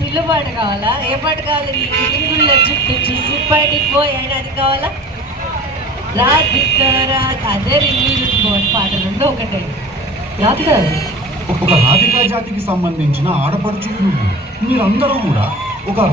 పిల్లు పాట కావాలా? ఏ పాట కావాలి? ఇంగుళ్ళ చుట్టూ చూసి బయటికి పోయి అయినా అది కావాలా? రాధిక అదే మీరు పాట రెండు ఒకటే. రాధిక ఒక రాధికా జాతికి సంబంధించిన ఆడపడుచులు నువ్వు. మీరందరూ కూడా ఒక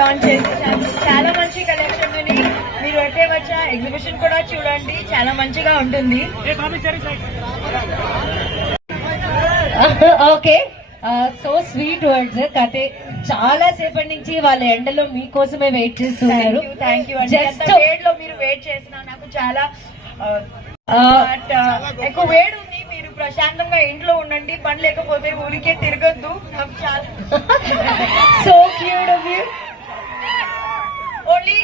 లాంచ్ చేసేసాను. చాలా మంచి కలెక్షన్ ఉంది. మీరు ఎట్టే వచ్చా ఎగ్జిబిషన్ కూడా చూడండి, చాలా మంచిగా ఉంటుంది. Okay, so sweet words. కథే చాలా సేపటి నుంచి వాళ్ళ ఎండలో మీకోసమే వెయిట్ చేస్తున్నారు. Thank you. వేడిలో మీరు వెయిట్ చేసిన నాకు చాలా ఎక్కువ వేడి ఉంది. మీరు ప్రశాంతంగా ఇంట్లో ఉండండి, పని లేకపోతే ఊరికే తిరగద్దు. నాకు చాలా so cute of you. Only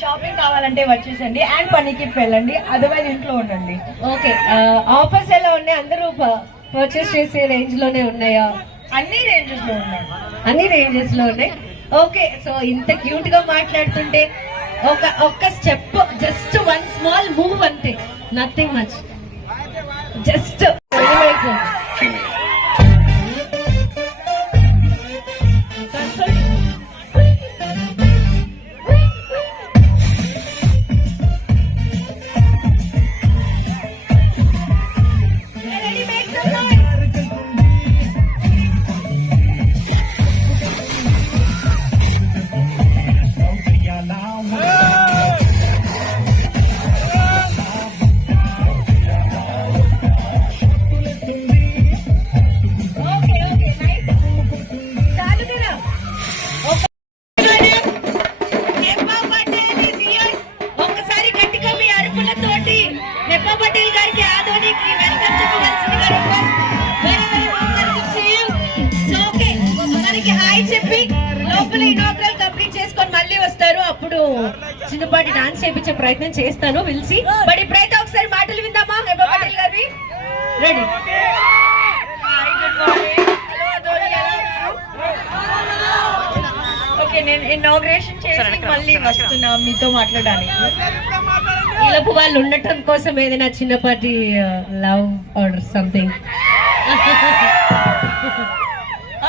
shopping కావాలంటే వచ్చేసండి అండ్ పనికి వెళ్ళండి, అదర్వైజ్ ఇంట్లో ఉండండి. ఓకే, ఆఫర్స్ ఎలా ఉన్నాయి? అందరూ పర్చేస్ చేసే రేంజ్ లోనే ఉన్నాయా? అన్ని రేంజెస్ లో ఉన్నాయి. అన్ని రేంజెస్ లో ఉన్నాయి. ఓకే, సో ఇంత క్యూట్ గా మాట్లాడుతుంటే ఒక్క step, just one small move అంతే, నథింగ్ మచ్, జస్ట్ చెప్పి లోపల ఇనాగ్రల్ కంప్లీట్ చేసుకొని మళ్ళీ వస్తారు. అప్పుడు చిన్నపాటి డాన్స్ చేయించే ప్రయత్నం చేస్తాను, పిలిచి. బట్ ఇప్పుడైతే ఒకసారి మాటలు విందామా హెబ్బా పటేల్ గారి? రెడీ? ఓకే, నేను ఇనాగ్రేషన్ చేసి మళ్ళీ వస్తున్నా మీతో మాట్లాడడానికి. ఈలోపు వాళ్ళు ఉండటం కోసం ఏదైనా చిన్నపాటి లవ్ ఆర్ సంథింగ్.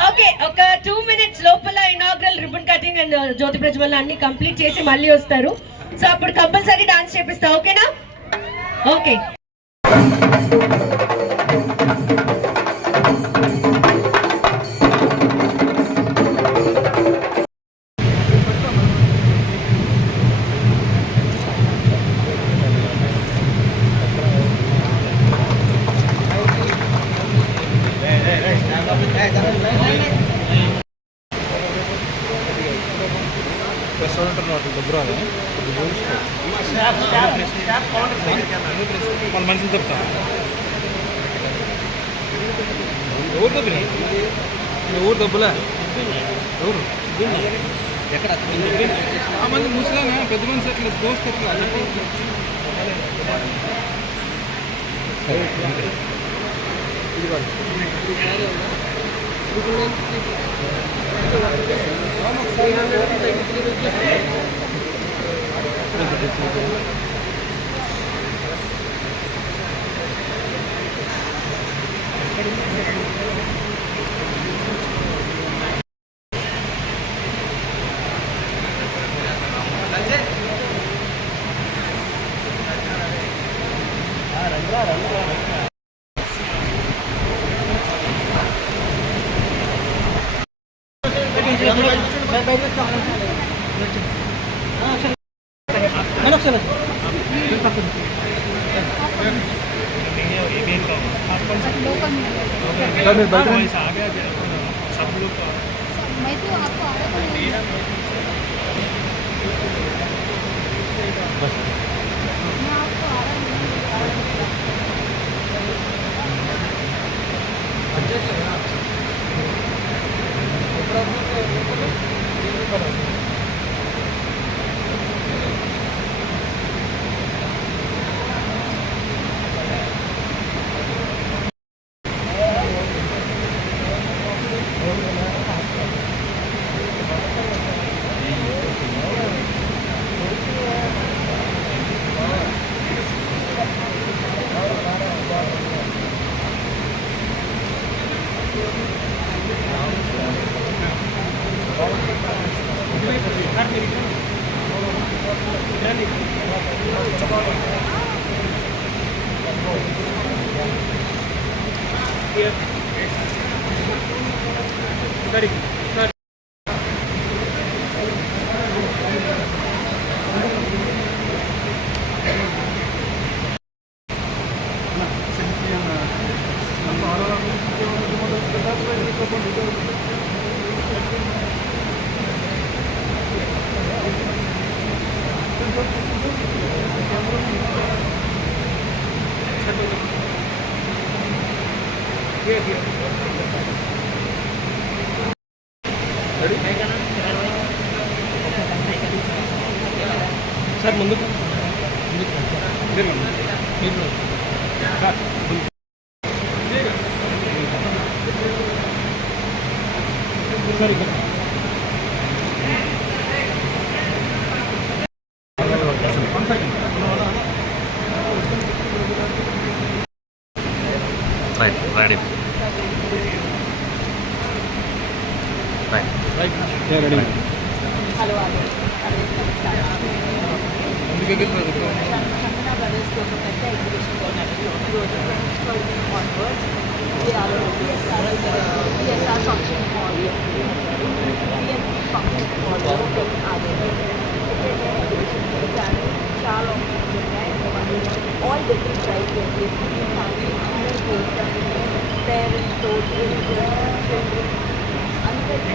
ఓకే, ఒక 2 minutes లోపల ఇనాగ్రల్ రిబన్ కటింగ్ అండ్ జ్యోతి ప్రజ్వలన అన్ని కంప్లీట్ చేసి మళ్ళీ వస్తారు. సో అప్పుడు కంపల్సరీ డాన్స్ చేపిస్తా, ఓకేనా? ఓకే. రెస్టారెంట్ దగ్గర మన మనుషులు చెప్తా ఎవరు డబ్బులే ఎవరు డబ్బులే ఎవరు ఎక్కడ ఆ మంది ముసలానా పెద్ద మనిషి అట్లా దోస్త్ అట్లా मैं तो आपको సార్ ముందుకు సార్ ఇక్కడ ready. Right. Yeah, ready. Hello అందరికీ నమస్కారం. చందన బ్రదర్స్కి ఒక పెద్ద ఎగ్జిబిషన్ కొన్నారండి. ఈరోజు onwards PSR function hall PNP function హాల్లో ఎగ్జిబిషన్ చేశాను. చాలా ఆప్షన్స్ ఉన్నాయి. All different price ranges family అందరూ చేస్తాను. పేరెంట్స్ తోటి చిల్డ్రన్ అందరికీ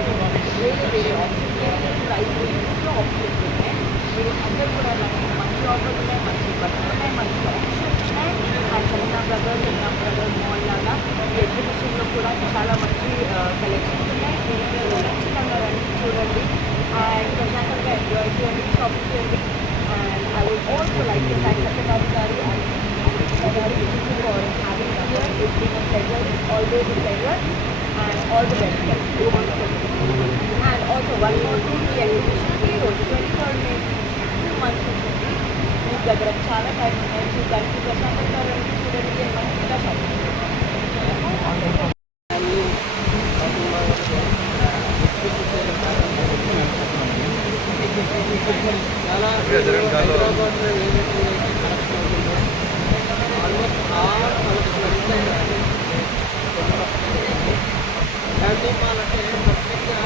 వేరే వేరే ఆప్షన్స్ ప్రైస్ రేంజెస్లో ఆప్షన్స్ ఉన్నాయి. మీరు అందరూ కూడా మంచి ఆఫర్లు ఉన్నాయి, మంచి బట్టలు ఉన్నాయి, మంచి ఆప్షన్స్ ఉన్నాయి. అండ్ చందన బ్రదర్స్ మాల్ లాగా ఈ ఎగ్జిబిషన్లో కూడా చాలా మంచి కలెక్షన్స్ ఉన్నాయి. మీరు ఖచ్చితంగా రండి, చూడండి అండ్ ప్రశాంతంగా ఎంజాయ్ చేయండి, షాపింగ్ చేయండి. And I would also like to thank Satyababu garu and for having here. It's been a pleasure. It's always a pleasure. And all the best. And also one more thing, the exhibition is 23rd May, 2 months ఉంటుంది. మీకు దగ్గర చాలా time ఉన్నాయి. చూడడానికి ప్రశాంతంగా రండి, చూడండి మంచిగా షాపింగ్ దాంతో పాలంటే ముఖ్యంగా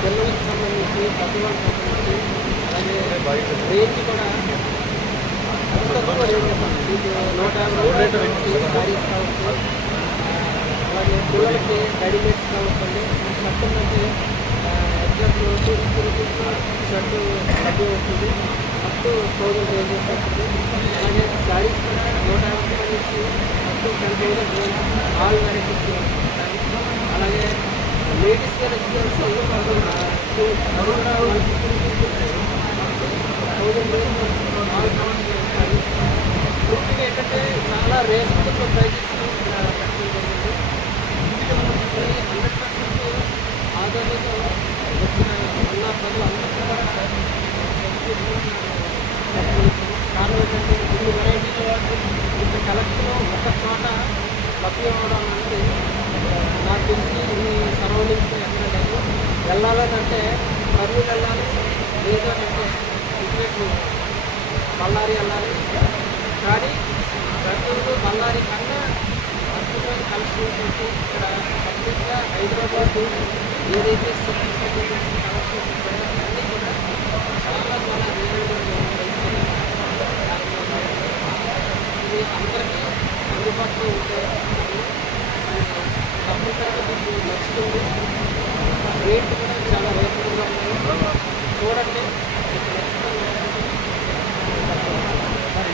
పిల్లలకు సంబంధించి పెద్దవాళ్ళకి సంబంధించి అలాగే రేంజ్ కూడా అతి తక్కువ రేంజ్ మీకు 150 శారీస్ కావచ్చు, అలాగే పిల్లలకి రెడీమేడ్స్ కావచ్చండి. షర్ట్ అంటే ఎగ్జాక్ట్ 250 రూపీస్ షర్టు లభ్యం అవుతుంది. టు 1000 రేంజెస్ వస్తుంది. అలాగే శారీస్ కూడా 150 నుంచి up to 10,000 range all varieties ఉంటాయి. అలాగే లేడీస్ వేర్ వచ్చేసి అది కూడా 150 1000 రేంజ్ ఆల్ కౌంట్ ఉంటాయి. ముఖ్యంగా ఏంటంటే చాలా రీజనబుల్ ప్రైజెస్ పెట్టడం జరిగింది. 100% ఆధారంగా వచ్చిన ఉన్న ప్రజలందరికీ కూడా కారణం ఏంటంటే ఇన్ని వెరైటీలు ఇంత కలెక్షన్ ఒక చోట లభ్యం అవడం అనేది నాకు తెలిసి ఈ సరౌండింగ్స్ ఎక్కడ లేదు. వెళ్ళాలంటే కర్నూలు వెళ్ళాలి, లేదు అంటే ఇటువైపు బళ్ళారి వెళ్ళాలి. కానీ కర్నూలు బళ్ళారి కన్నా అద్భుతమైన కలెక్షన్ పెట్టి ఇక్కడ కంప్లీట్గా హైదరాబాద్ ఏదైతే సిటీస్ కలెక్షన్స్ ఉంటాయో అన్నీ కూడా చాలా చాలా రీజనబుల్ ఇది అందరికీ అందుబాటులో ఉంటే తప్పనిసరిగా మీకు నచ్చుతుంది. రేట్ కూడా చాలా రీజనబుల్గా ఉన్నాయి. చూడండి మీకు నచ్చుతుంది.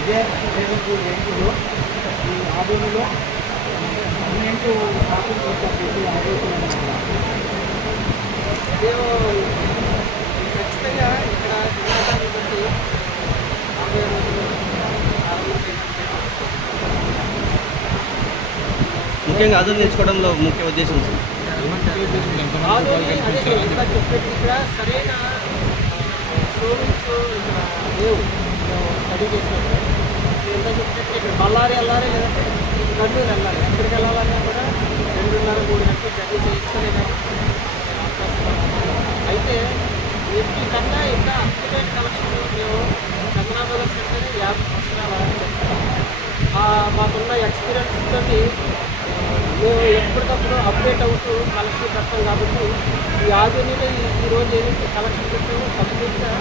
ఇదే రేపు రేంజ్లో ఈ ఆధునిలో 12 షాపింగ్ చేసి మేము ఖచ్చితంగా ఇక్కడ తినడాన్ని బట్టి 50 రోజులు ముఖ్యంగా ఆధునిక నేర్చుకోవడంలో ముఖ్య ఉద్దేశం ఆధునిక అదే నేను ఇందాక చెప్పేది ఇక్కడ సరైన షోరూమ్స్ ఇక్కడ లేవు. మేము స్టడీ చేసినప్పుడు ఎంత చెప్పినట్టు ఇక్కడ బళ్ళారి వెళ్ళాలి, లేదంటే కర్నూలు వెళ్ళాలి. ఎక్కడికి వెళ్ళాలన్నా కూడా 2.5-3 గంటలు జర్నీ చేయిస్తూనే అయితే వీటికన్నా ఇంకా అప్డేట్ కలెక్షన్ మేము చంద్రా బ్రదర్స్ అంటే 50 సంవత్సరాలు అని చెప్తాం. మాకున్న ఎక్స్పీరియన్స్ తోటి మేము ఎప్పటికప్పుడు అప్డేట్ అవుతూ కలెక్షన్ పెడతాం. కాబట్టి ఈ ఆధునిక ఈరోజు ఏదైతే కలెక్షన్ పెట్టామో కంప్లీట్గా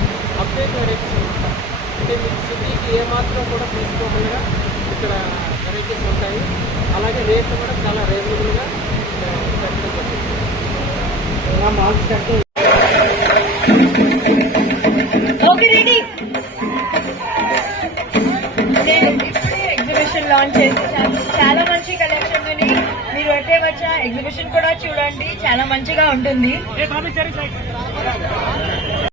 అప్డేట్ వెరైటీస్ ఉంటాయి. అంటే మీకు సిటీకి ఏమాత్రం కూడా తీసుకోకుండా ఇక్కడ వెరైటీస్ ఉంటాయి. అలాగే రేట్లు కూడా చాలా రీజనబుల్గా పెట్టడం జరుగుతుంది. Okay ready. నేను ఇప్పుడే ఎగ్జిబిషన్ లాంచ్ చేసి చాలా మంచి కలెక్షన్ అని మీరు ఎట్టే వచ్చా ఎగ్జిబిషన్ కూడా చూడండి, చాలా మంచిగా ఉంటుంది.